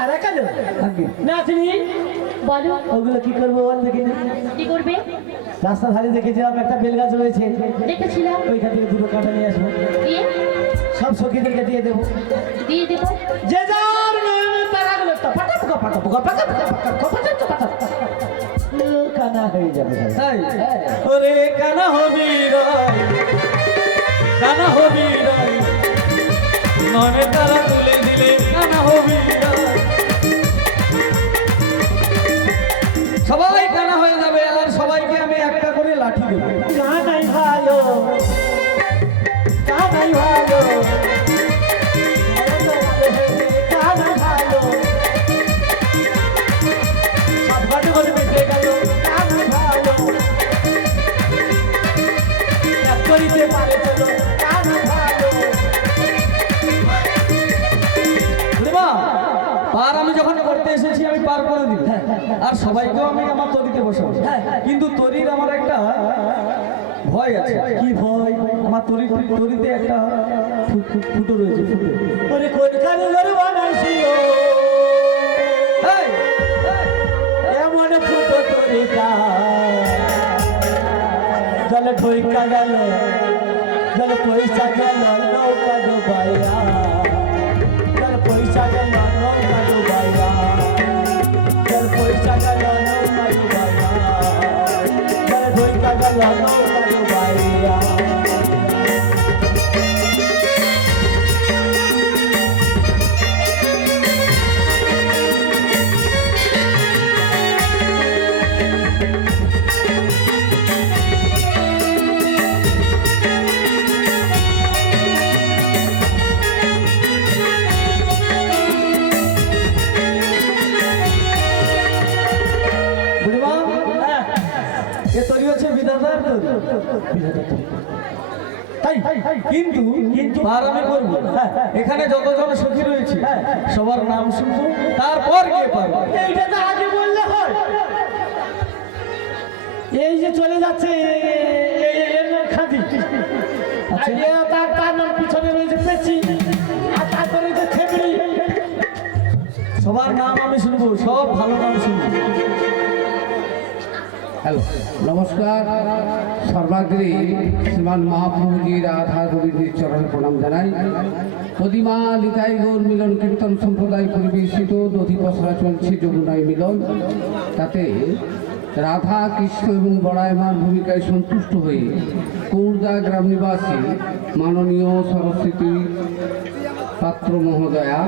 তারা কেন? নাতনি বলো। ওগুলো কি করব বল দেখি। কি করবে? রাস্তা ধারে দেখেছিলাম একটা বেল গাছ রয়েছে। দেখেছিলাম। ওইখান থেকে দুটো কাটা নিয়ে আসব। সব সখীদেরকে দিয়ে দেবো। দিয়ে দেবো? যে যার নয়নের তারাগুলো টপাটা টপা টপা টপা টপা টপা টপা টপা কানা হয়ে যাবে তাই? ওরে কানা হবি রয়। কানা হবি রয়। ননে তারা তুলে দিলে কানা হবি রয়। কিন্তু তরির আমার একটা ভয় আছে। কি ভয়? আমার তরি তরিতে একটা ফুটো রয়েছে ফুটো। ওরে কোন কানে লড়ে বানাইছিল এমন ফুটো তরিকা জল ঢইকা গেল জল পয়সা গেল নৌকা ডুবাইয়া। তাই কিন্তু কিন্তু পার আমি করব এখানে যতজন সখী রয়েছে সবার নাম শুনব তারপর গিয়ে পারব। এইটা তো আগে বললে হয়। এই যে চলে যাচ্ছে এর নাম খাদি। আচ্ছা। আর তার তার নাম পিছনে রয়েছে পেছি আর তারপরে থেবড়ি। সবার নাম আমি শুনব সব ভালো নাম শুনব। হ্যালো, নমস্কার। সর্বাগ্রে শ্রীমান মহাপ্রভুজি রাধা গোবিন্দের চরণে প্রণাম জানাই। প্রতিমা লিতাই গৌর মিলন কীর্তন সম্প্রদায় পরিবেশিত দধি পসরা চলছে যমুনায় মিলন। তাতে রাধা, কৃষ্ণ এবং বড়াইমার ভূমিকায় সন্তুষ্ট হয়ে কৌরদা গ্রাম নিবাসী মাননীয় সরস্বতী পাত্র মহোদয়া,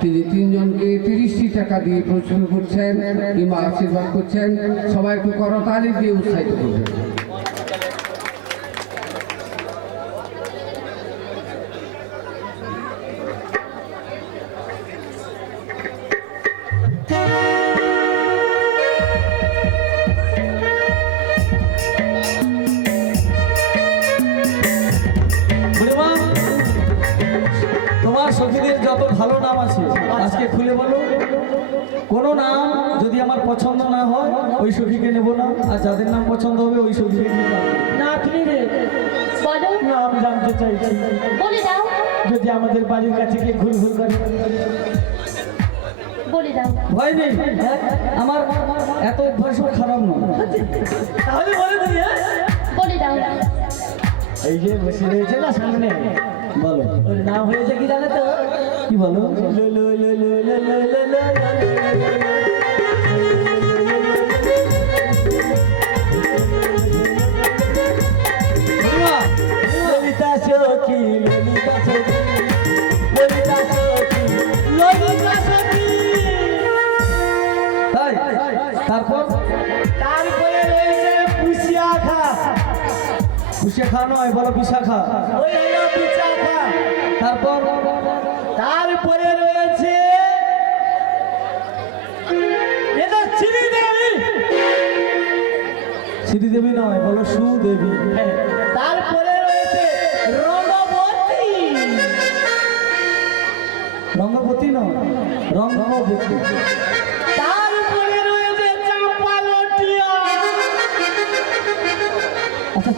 তিনি তিনজনকে তিরিশটি টাকা দিয়ে প্রচুর করছেন কিংবা আশীর্বাদ করছেন। সবাই একটু করতালি দিয়ে উৎসাহিত করবেন। কোনো নাম যদি আমার পছন্দ না হয় ওই সখীকে নেব না। আর যাদের নাম পছন্দ হবে ওই সখীকে নেব না। তুমি রে নাম জানতে চাইছি। যদি আমাদের বাড়ির কাছে গিয়ে ঘুর ঘুর করে। ভয় নেই হ্যাঁ? আমার এত অভ্যাস খারাপ নয়। হ্যাঁ? এই যে না সামনে? বলো। নাম হয়েছে কি জানো তো? কি বলো? লো খুশি খা নয় বলো বিশাখা। তারপর? তারপরে রয়েছে এটা চিনি দেবী শ্রীদেবী নয় বলো সুদেবী। তারপরে রয়েছে রণবতী রঙ্গবতী নয় রঙ্গবতী।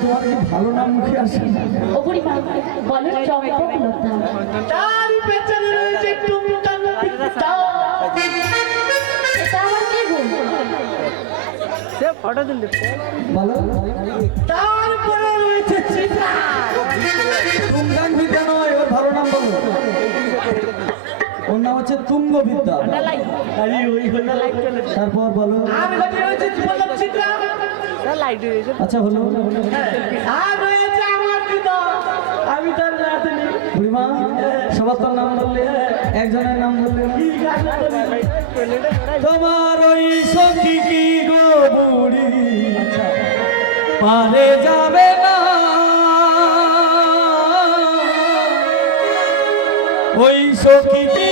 তোমার কি ভালো নাম মুখে আসে না। ও বলো চম্পক লতা তার পেছনে রয়েছে টুমটাঙ্গা দাও এটা আমার কি গো বলো। তারপরে রয়েছে চিত্রা তুমগান বিদ্যা নয় ওর ভালো নাম বলো। ওর নাম হচ্ছে তুঙ্গ বিদ্যা। আরে ওই হলো। তারপর বলো। আর রয়েছে বললাম চিত্রা। আচ্ছা হলো হলো, হলো। আর রয়েছে আমার দিদা আমি তার নাতনি বুড়িমা সবার তোর নাম বললে একজনের নাম বললে? তোমার ওই সখী কি গো বুড়ি? পারে যাবে না। ওই সখী কি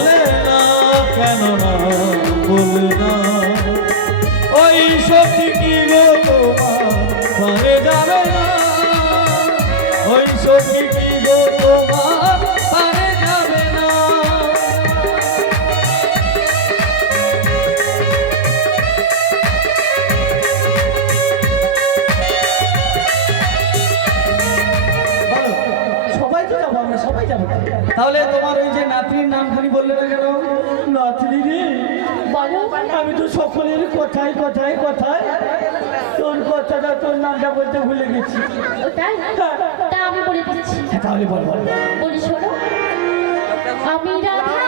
বললে না কেন না বললে না। ওই সখী কি গো তোমার যাবে না? ওই সখী কি গো তোমার যাবে না? সবাই তো যাব আমরা সবাই যাব। তাহলে তোমার ওই যে নাতনির নাম খালি বললে না কেন? নাতনি রে আমি তো সকলের কথাই কথাই কথাই তোর কথাটা তোর নামটা বলতে ভুলে গেছি। আমি বলে দিচ্ছি। তাহলে বল বল। বলি শোনো। আমি রাধা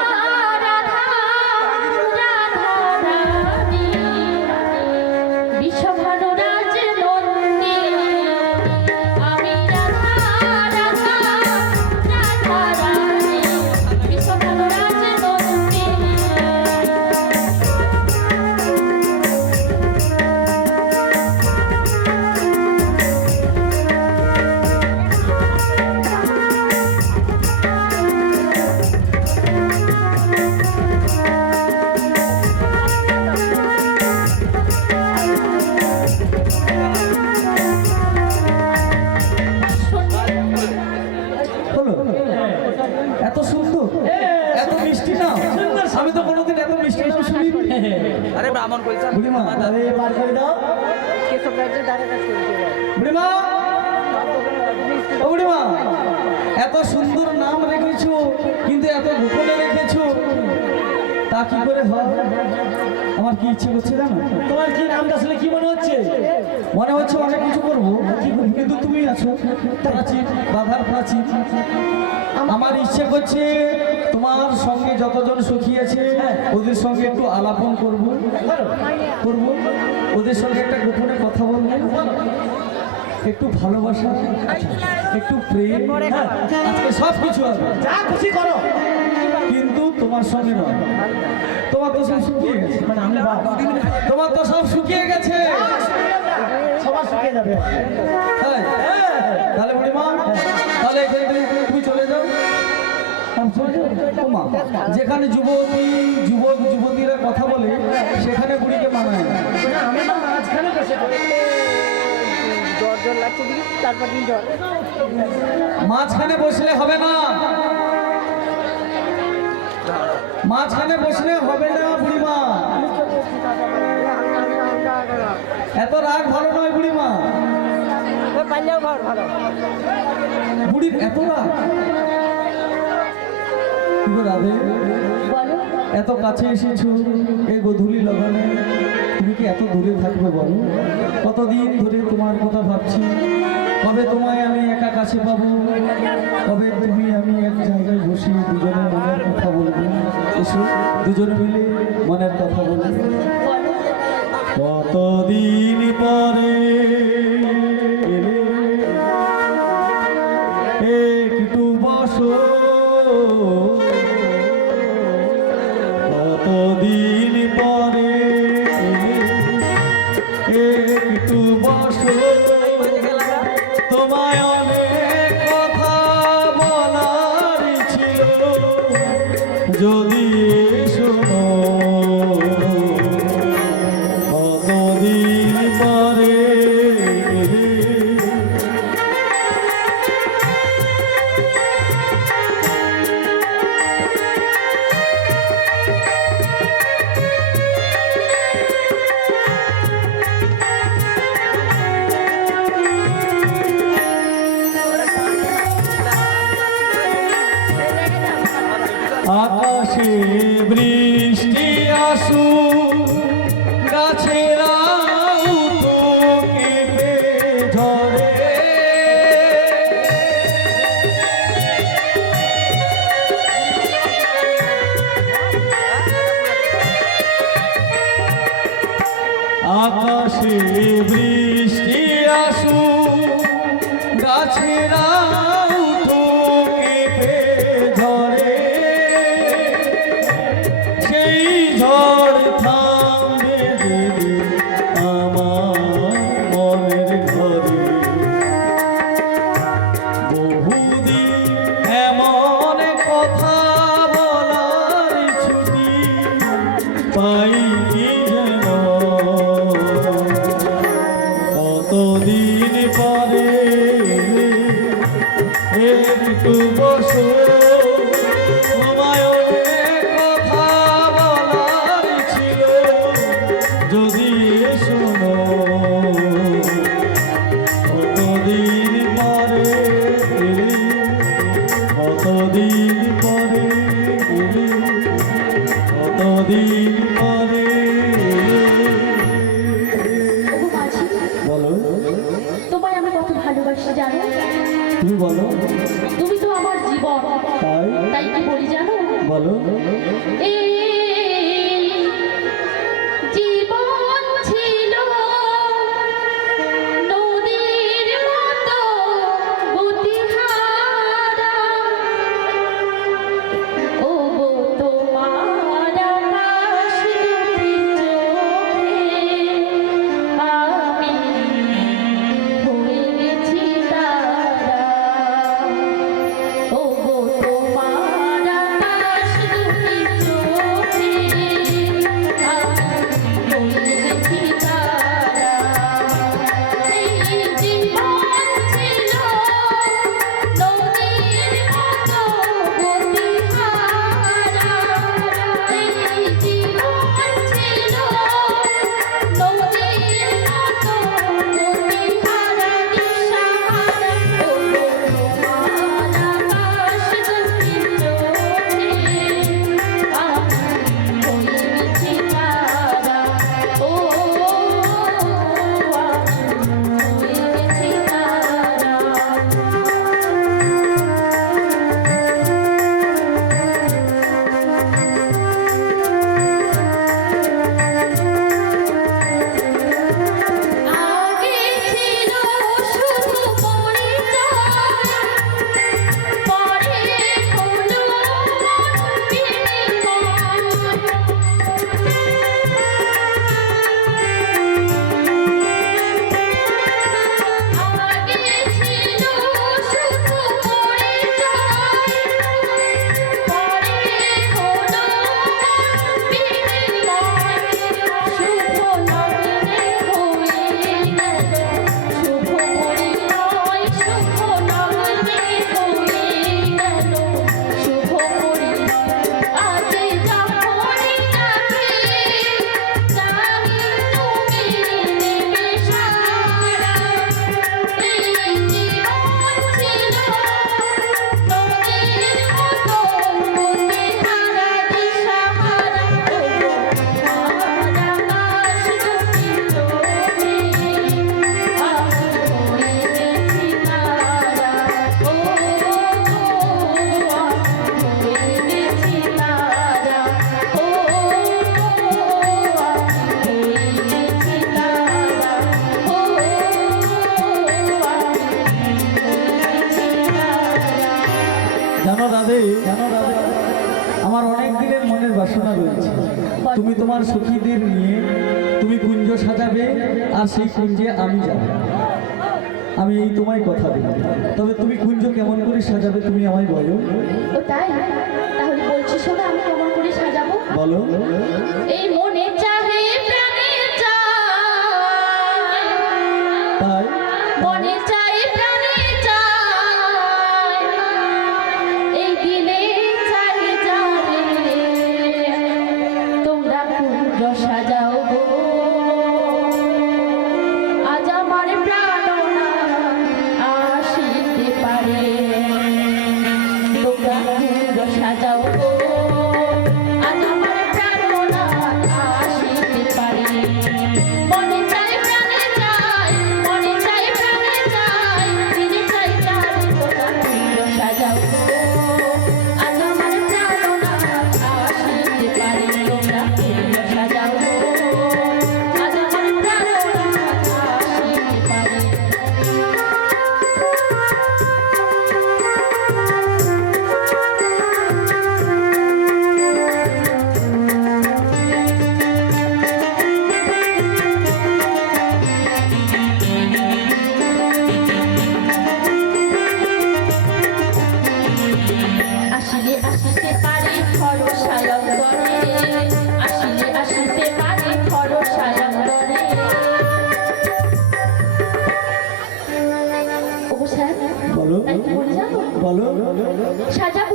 কি করে হয়? আমার কি ইচ্ছে করছে জানো? তোমার কি নামটা আসলে কি মনে হচ্ছে? মনে হচ্ছে অনেক কিছু করব কিন্তু তুমি আছো প্রাচীন বাধার প্রাচীন। আমার ইচ্ছে করছে তোমার সঙ্গে যতজন সুখী আছে ওদের সঙ্গে একটু আলাপন করব। করব। ওদের সঙ্গে একটা গোপনে কথা বলব। একটু ভালোবাসা একটু প্রেম হ্যাঁ, সব কিছু যা খুশি করো। তোমার সঙ্গে নয় তোমার তো সব শুকিয়ে গেছে। মানে বাপ। তোমার তো সব শুকিয়ে গেছে। সবার শুকিয়ে যাবে? তাহলে বুড়িমা তাহলে তুমি- চলে যাও। আমি যেখানে যুবতী যুবক যুবতীরা কথা বলে সেখানে বুড়িকে মানায়। আমি মাঝখানে বসলে হবে না। মাঝখানে বসলে হবে না বুড়িমা। এত রাগ ভালো নয় বুড়িমা। বুড়ির এত রাগ? রাধে? এত কাছে এসেছ? এই গধূলি লগানে। তুমি কি এত দূরে থাকবে বলো? কতদিন ধরে তোমার কথা ভাবছি? কবে তোমায় আমি একা কাছে পাবো? কবে তুমি আমি এক জায়গায় বসে দুজনে মনের কথা বলব? এসো, দুজনে মিলে মনের কথা বলব। কতদিন পাইবি তুমি বলো। তুমি তো আমার জীবন। তাই? কি বলি জানো? বলো। এই তোমার সখীদের নিয়ে তুমি কুঞ্জ সাজাবে আর সেই কুঞ্জে আমি যাব। আমি এই তোমায় কথা দেব তবে তুমি কুঞ্জ কেমন করে সাজাবে তুমি আমায় বলো। তাই? তাহলে বলছি শোনো আমি কেমন করে সাজাবো? বলো। এই মোর সাজাবো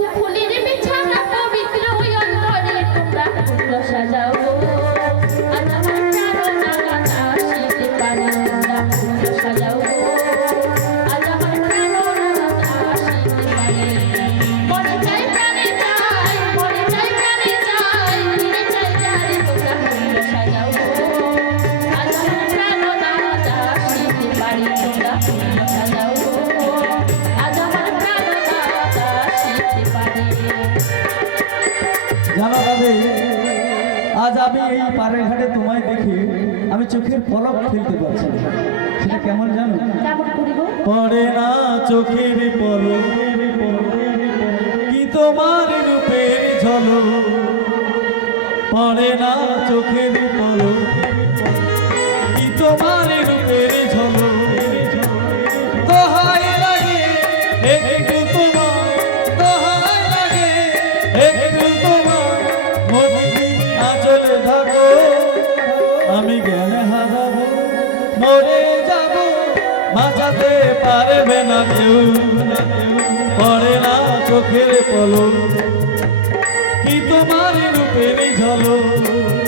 জানো দাদে আজ আমি এই পাড়ের ঘাটে তোমায় দেখে আমি চোখের পলক ফেলতে পারছি সেটা কেমন জানো? পড়ে না চোখের পলক। কি তোমার রূপের ঝলক? পড়ে না চোখের পলক। কি তোমার জ্ঞান হারাবো, মরে যাব। বাঁচাতে পারবে না কেউ। পড়ে না চোখের পলক। কি তোমার রূপের ঝলক?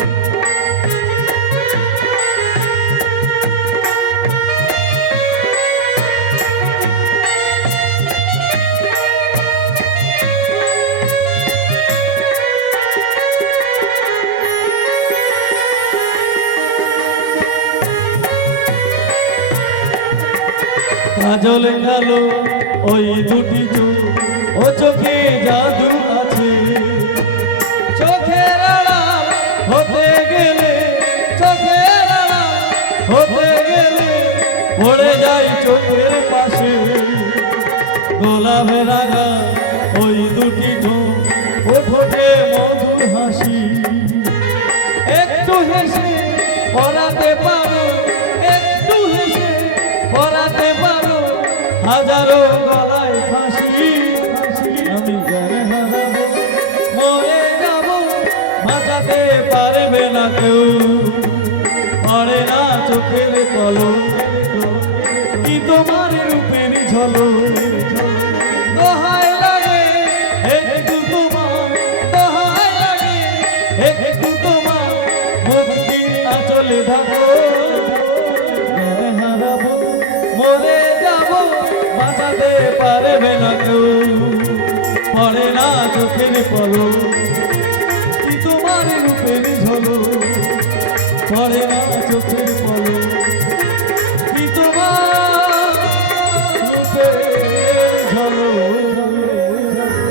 কাজল কালো ওই দুটি চোখ ও চোখে জাদু আছে। চোখের হতে গেলে, চোখের হতে গেলে, পড়ে যাই চোখের পাশে। গোলাপের কেউ পড়ে না চোখের কলো কি তোমার রূপের ঝলো দোহাই লাগে একটু তোমার। দোহাই লাগে একটু তোমার। মুক্তি আচলে ধাবো না চোখের পলো পড়ে না চোখের পলো